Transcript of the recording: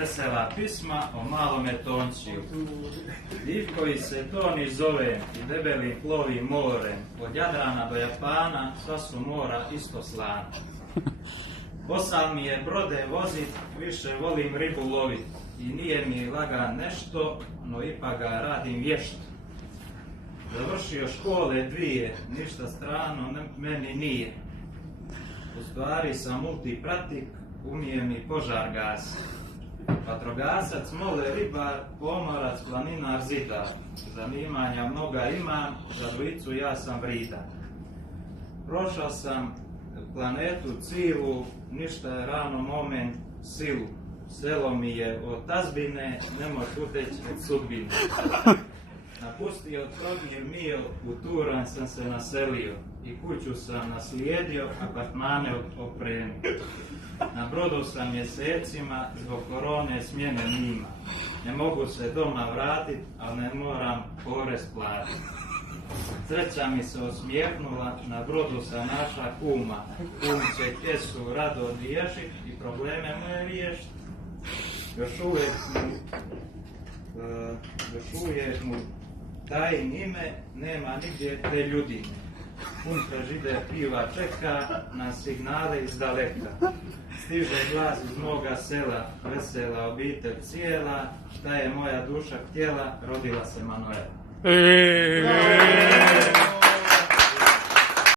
Vesela pisma o malome Tončiju. Div koji se Toni zove i debelim plovi morem, od Jadrana do Japana sva su mora isto slana. Posal mi je brode vozit, više volim ribu lovit i nije mi lagan nešto, no ipak ga radim vješto. Završio škole dvije, ništa strano meni nije. U stvari sam multipratik, umijem i požar gas. Vatrogasac, mole, ribar, pomorac, planinar, zidar. Zanimanja mnoga imam, za dvojicu ja sam vridan. Prošao sam planetu cilu, ništa je rano moment silu. Selo mi je od tazbine, nemoj uteći od sudbine. Napustio Trogir Mio, u Turanj sam se naselio i kuću sam naslijedio, apartmane opremio. Na brodu sam mjesecima, zbog korone smjene nima. Ne mogu se doma vratit, ali ne moram porez platit. Sreća mi se osmijehnula, na brodu sam naša kuma. Kum će kesu rado riješit i probleme moje riješit. Još uvijek mu tajim ime, nema nigdje te ljudine. Pun prežide piva čeka na signale iz daleka. Stiže glas iz moga sela, vesela obitelj cijela, šta je moja duša htjela, rodila se Manuela.